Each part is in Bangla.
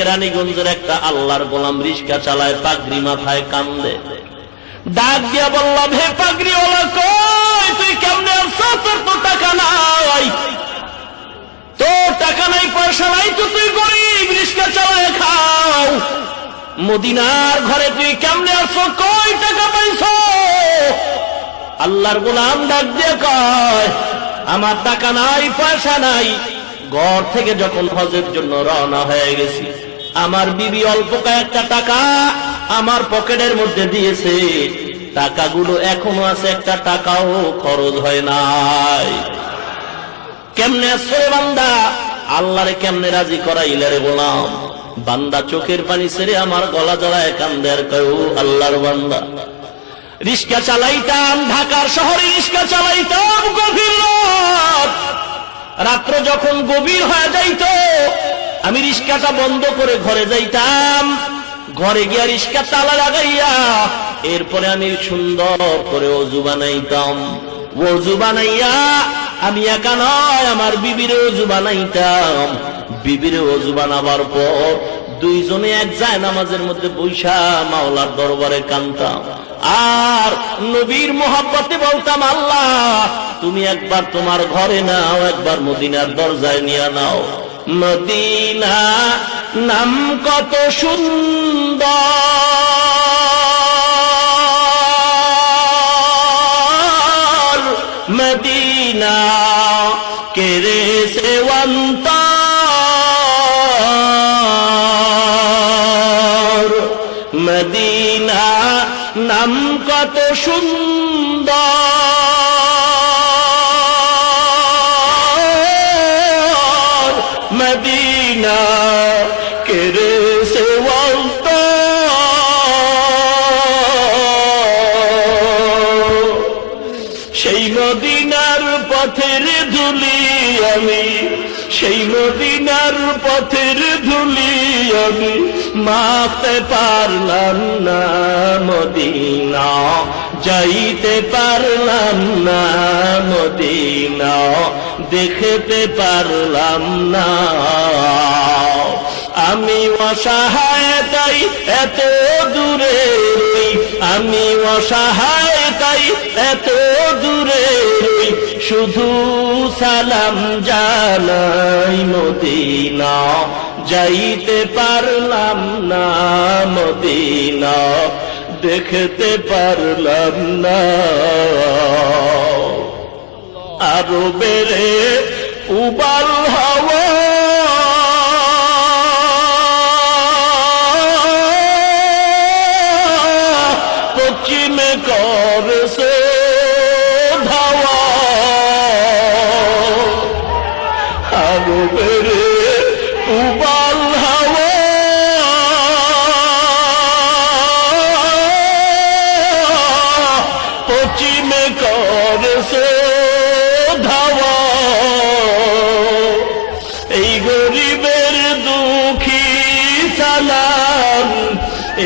কেরানীগঞ্জের একটা আল্লাহর গোলাম রিস্কা চালায়, পাগড়ি মাথায়, কান্দে। ডাক দিয়া বললাম, হে পাগড়িওয়ালা, কই তুই কেমনে আসছিস? তোর তো টাকা নাই, তোর টাকা নাই, পয়সা নাই, তো তুই গরিব, রিস্কা চালায় খাও। মদিনার ঘরে তুই কেমনে আসছো? কই টাকা পাইছ? আল্লাহর গোলাম ডাক দিয়ে কয়, আমার টাকা নাই, পয়সা নাই। ঘর থেকে যখন হজের জন্য রওনা হয়ে গেছি, আমার বিবি অল্প কয়েকটা টাকা আমার পকেটের মধ্যে দিয়েছে। টাকাগুলো এখনো আছে, একটা টাকাও খরচ হয় নাই। কেমনে আসছো রে বান্দা? আল্লাহরে কেমনে রাজি করাইলে রে গোলাম? বান্দা চোখের পানি ছেড়ে আমার গলা জড়ায় কান্দে আর কয়, ও আল্লাহর বান্দা, রিস্কা চালাইতাম, ঢাকার শহরে রিস্কা চালাইতাম, গভীর রাত, রাত্র যখন গভীর হয়ে যাইত আমি রিস্কাটা বন্ধ করে ঘরে যাইতাম। ঘরে গিয়া রিস্কা তালা লাগাইয়া এরপরে আমি সুন্দর করে ওযু বানাইতাম। ওযু বানাইয়া আমি একা নয়, আমার বিবির ওযু বানাইতাম। বিবির ওযু বানাবার পর দুইজনে এক যায় নামাজের মধ্যে বৈশা মাওলার দরবারে কাঁদতাম আর নবীর মোহাব্বতে বলতাম, আল্লাহ তুমি একবার তোমার ঘরে নাও, একবার মদিনার দরজায় নিয়ে নাও। মদিনা নাম কত সুন্দর, মদিনা কেরে সেওয়ান্তা, মদিনা নাম কত সুন্দর, মদিনা কেরে সেওয়ান্তা। সেই মদিনার পথের ধুলি আমি, সেই মদিনার পথের ধুলি আমি মাপতে পারলাম না, মদিনা যাইতে পারলাম না, মদিনা দেখতে পারলাম না। আমি অসহায় তাই এত দূরে রই, আমি অসহায় তাই এত দূরে রই, শুধু সালাম জানাই, মদিনা যাইতে পারলাম না, মদিনা দেখতে পারলাম না। আরো বেড়ে উবাল হাওয়া পশ্চিমে করছে ধাওয়া, আরো বেড়ে উবাল হাওয়া পশ্চিমে করছে ধাওয়া। এই গরিবের দুঃখী সালাম,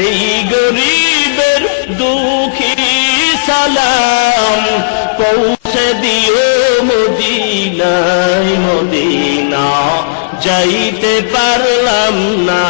এই গরিবের দুঃখী সালাম পৌঁছে দিও মদিনায়, মদিনা যাইতে পারলাম না।